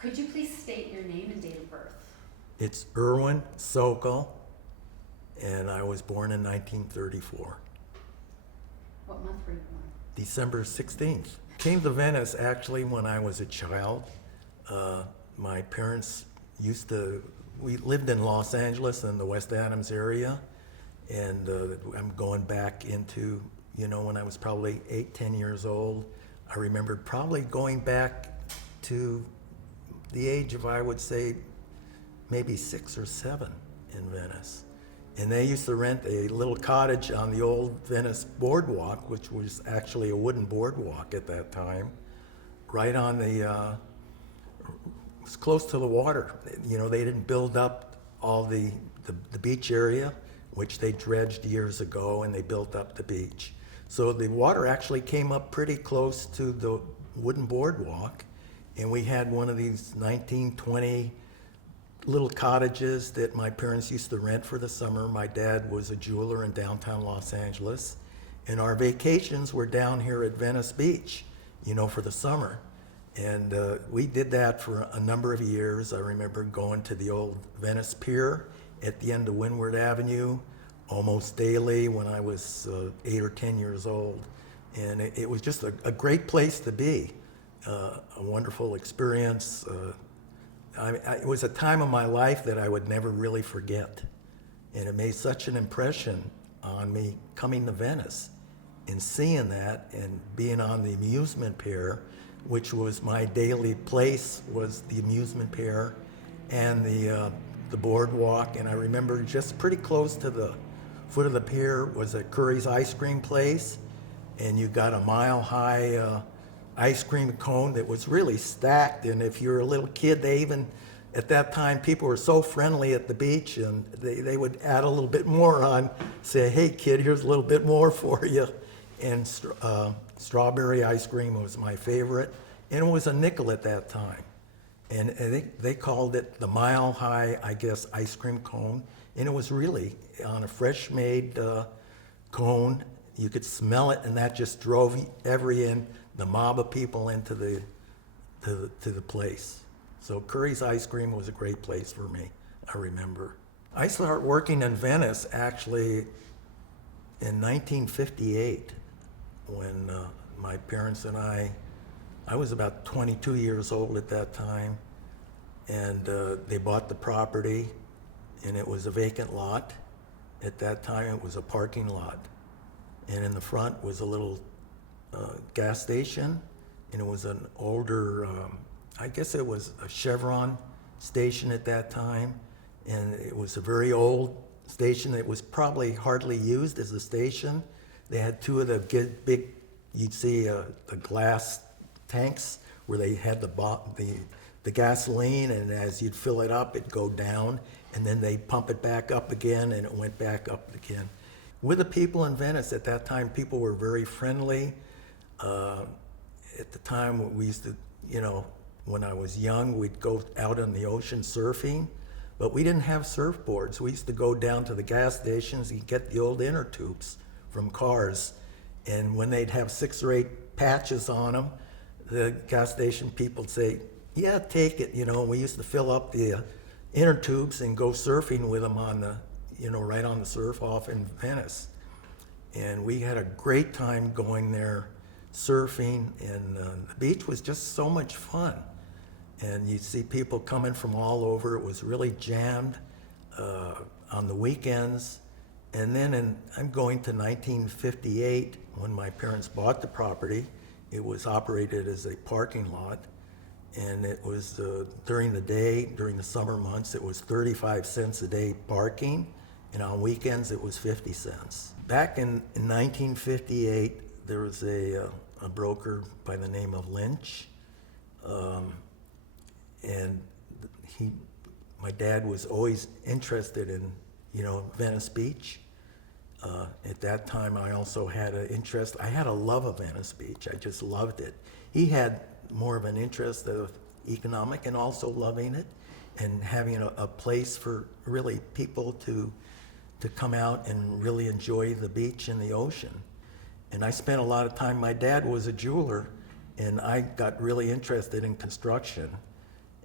Could you please state your name and date of birth? It's Erwin Sokol, and I was born in 1934, What month were you born? December 16th. Came to Venice actually when I was a child. My parents we lived in Los Angeles in the West Adams area, and I'm going back into, when I was probably 8, 10 years old. I remember probably going back to the age of, I would say, maybe 6 or 7 in Venice. And they used to rent a little cottage on the old Venice boardwalk, which was actually a wooden boardwalk at that time, right on it was close to the water. They didn't build up all the beach area, which they dredged years ago, and they built up the beach. So the water actually came up pretty close to the wooden boardwalk, and we had one of these 1920 little cottages that my parents used to rent for the summer. My dad was a jeweler in downtown Los Angeles, and our vacations were down here at Venice Beach, for the summer. And we did that for a number of years. I remember going to the old Venice Pier at the end of Windward Avenue almost daily when I was 8 or 10 years old. And it was just a great place to be, a wonderful experience. It was a time of my life that I would never really forget. And it made such an impression on me coming to Venice and seeing that and being on the amusement pier, which was my daily place, was the amusement pier and the boardwalk. And I remember just pretty close to the foot of the pier was a Curry's ice cream place, and you got a mile-high ice cream cone that was really stacked. And if you're a little kid, at that time, people were so friendly at the beach, and they would add a little bit more on, say, hey kid, here's a little bit more for you. And strawberry ice cream was my favorite, and it was a nickel at that time. And they called it the mile-high, I guess, ice cream cone, and it was really on a fresh-made cone. You could smell it, and that just drove the mob of people into the place. So Curry's ice cream was a great place for me, I remember. I started working in Venice actually in 1958 when my parents and I was about 22 years old at that time, and they bought the property, and it was a vacant lot. At that time, it was a parking lot. And in the front was a little gas station, and it was an older, I guess it was a Chevron station at that time, and it was a very old station that was probably hardly used as a station. They had 2 of the big, you'd see the glass tanks where they had the gasoline, and as you'd fill it up, it'd go down, and then they'd pump it back up again, and it went back up again. With the people in Venice at that time, people were very friendly. At the time, we used to, when I was young, we'd go out on the ocean surfing, but we didn't have surfboards. We used to go down to the gas stations and get the old inner tubes from cars, and when they'd have 6 or 8 patches on them, the gas station people would say, yeah, take it, We used to fill up the inner tubes and go surfing with them on right on the surf off in Venice. And we had a great time going there surfing, and the beach was just so much fun. And you'd see people coming from all over. It was really jammed on the weekends. And then I'm going to 1958 when my parents bought the property. It was operated as a parking lot, and it was during the day, during the summer months, it was 35 cents a day parking, and on weekends it was 50 cents. Back in 1958, there was a broker by the name of Lynch, and my dad was always interested in, Venice Beach. At that time, I also had an interest. I had a love of Venice Beach. I just loved it. He had more of an interest of economic and also loving it and having a place for really people to come out and really enjoy the beach and the ocean. And I spent a lot of time, my dad was a jeweler, and I got really interested in construction.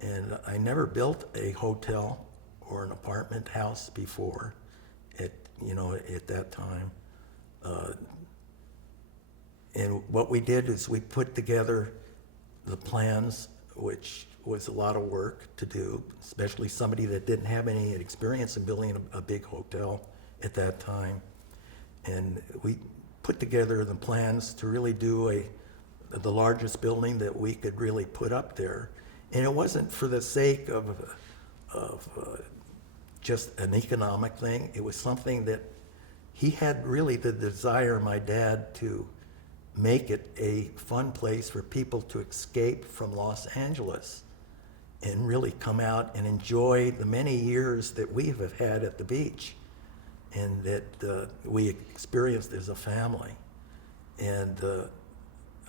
And I never built a hotel or an apartment house before at that time. And what we did is we put together the plans, which was a lot of work to do, especially somebody that didn't have any experience in building a big hotel at that time. And we put together the plans to really do the largest building that we could really put up there. And it wasn't for the sake of just an economic thing. It was something that he had really the desire, my dad, to make it a fun place for people to escape from Los Angeles and really come out and enjoy the many years that we have had at the beach and that we experienced as a family. And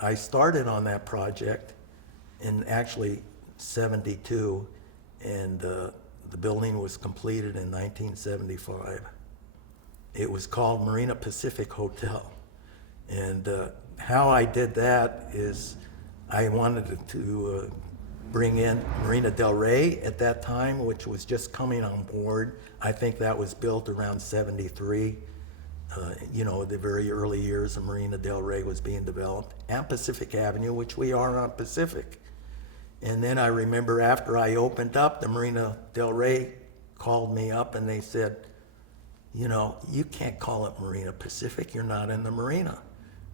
I started on that project in actually 72, and the building was completed in 1975. It was called Marina Pacific Hotel. And how I did that is I wanted to bring in Marina del Rey at that time, which was just coming on board. I think that was built around 73. The very early years of Marina del Rey was being developed, and Pacific Avenue, which we are on Pacific. And then I remember after I opened up, the Marina del Rey called me up and they said, you can't call it Marina Pacific, you're not in the marina.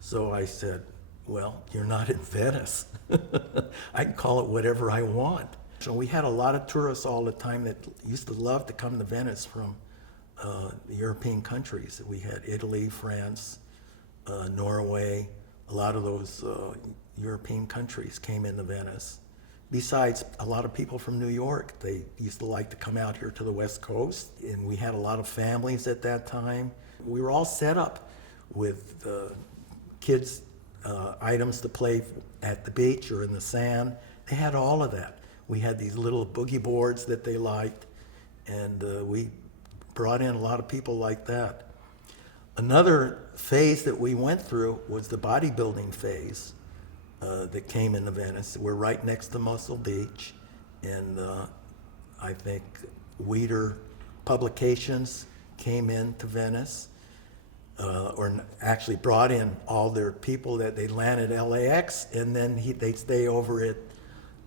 So I said, well, you're not in Venice. I can call it whatever I want. So we had a lot of tourists all the time that used to love to come to Venice from the European countries. We had Italy, France, Norway. A lot of those European countries came into Venice. Besides, a lot of people from New York, they used to like to come out here to the West Coast, and we had a lot of families at that time. We were all set up with kids' items to play at the beach or in the sand. They had all of that. We had these little boogie boards that they liked, and we brought in a lot of people like that. Another phase that we went through was the bodybuilding phase. That came into Venice. We're right next to Muscle Beach, and I think Weider Publications came into Venice, or actually brought in all their people that they landed at LAX, and then they'd stay over at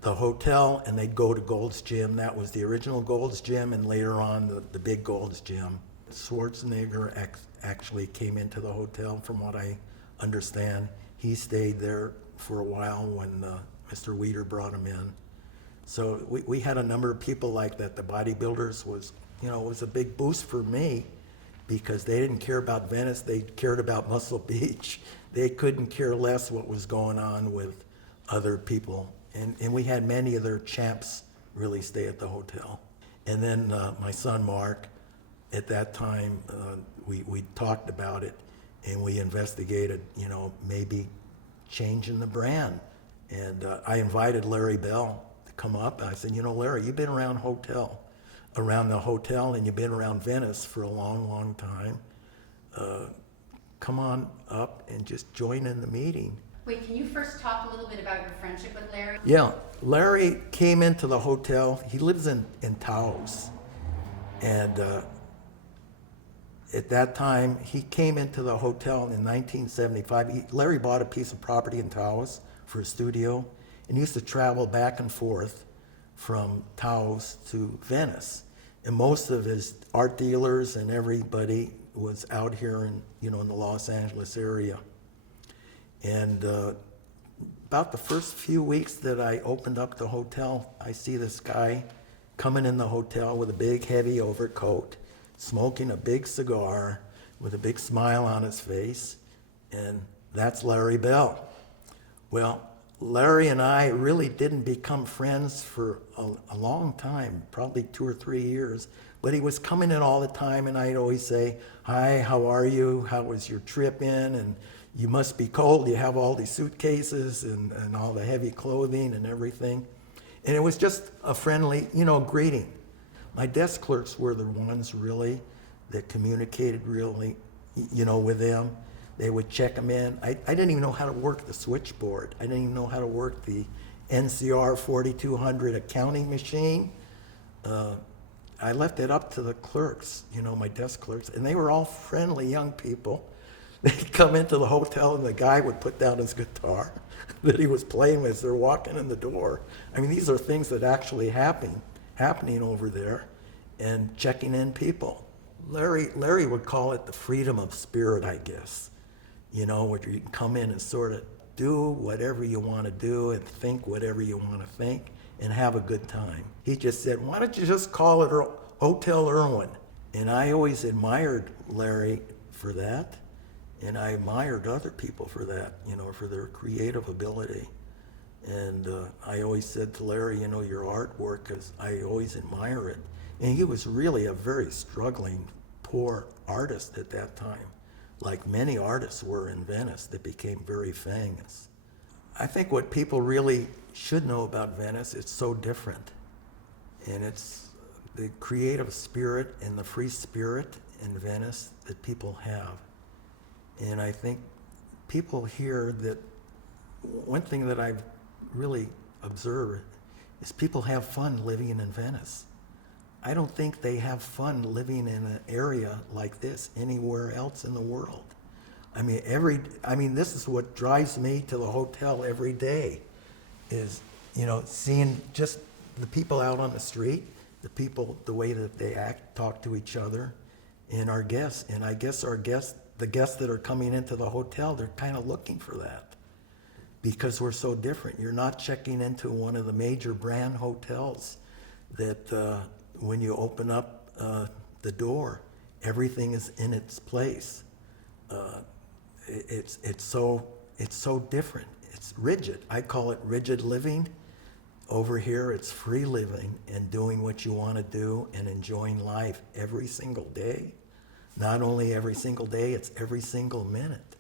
the hotel and they'd go to Gold's Gym. That was the original Gold's Gym, and later on the big Gold's Gym. Schwarzenegger actually came into the hotel, from what I understand. He stayed there for a while when Mr. Weider brought him in. So we had a number of people like that. The bodybuilders was a big boost for me, because they didn't care about Venice, they cared about Muscle Beach. They couldn't care less what was going on with other people. And we had many of their champs really stay at the hotel. And then my son Mark, at that time, we talked about it, and we investigated, maybe changing the brand. And I invited Larry Bell to come up. I said, Larry, you've been around the hotel, and you've been around Venice for a long, long time. Come on up and just join in the meeting. Wait, can you first talk a little bit about your friendship with Larry? Yeah, Larry came into the hotel. He lives in Taos. And at that time, he came into the hotel in 1975. Larry bought a piece of property in Taos for a studio, and used to travel back and forth from Taos to Venice. And most of his art dealers and everybody was out here in the Los Angeles area. And about the first few weeks that I opened up the hotel, I see this guy coming in the hotel with a big heavy overcoat, smoking a big cigar with a big smile on his face, and that's Larry Bell. Well, Larry and I really didn't become friends for a long time, probably 2 or 3 years, but he was coming in all the time, and I'd always say, hi, how are you? How was your trip in? And you must be cold. You have all these suitcases and all the heavy clothing and everything. And it was just a friendly, greeting. My desk clerks were the ones really that communicated really, with them. They would check them in. I didn't even know how to work the switchboard. I didn't even know how to work the NCR 4200 accounting machine. I left it up to the clerks, my desk clerks, and they were all friendly young people. They'd come into the hotel and the guy would put down his guitar that he was playing with as they're walking in the door. I mean, these are things that actually happening over there, and checking in people. Larry would call it the freedom of spirit, I guess. Where you can come in and sort of do whatever you want to do and think whatever you want to think and have a good time. He just said, why don't you just call it Hotel Erwin? And I always admired Larry for that, and I admired other people for that, for their creative ability. And I always said to Larry, your artwork, because I always admire it. And he was really a very struggling, poor artist at that time, like many artists were in Venice that became very famous. I think what people really should know about Venice, it's so different. And it's the creative spirit and the free spirit in Venice that people have. And I think people here that, one thing that I've really observed is people have fun living in Venice. I don't think they have fun living in an area like this anywhere else in the world. I mean, this is what drives me to the hotel every day, is, seeing just the people out on the street, the people, the way that they act, talk to each other, and our guests. And I guess the guests that are coming into the hotel, they're kind of looking for that because we're so different. You're not checking into one of the major brand hotels that when you open up the door, everything is in its place. It's so different. It's rigid. I call it rigid living. Over here, it's free living and doing what you want to do and enjoying life every single day. Not only every single day, it's every single minute.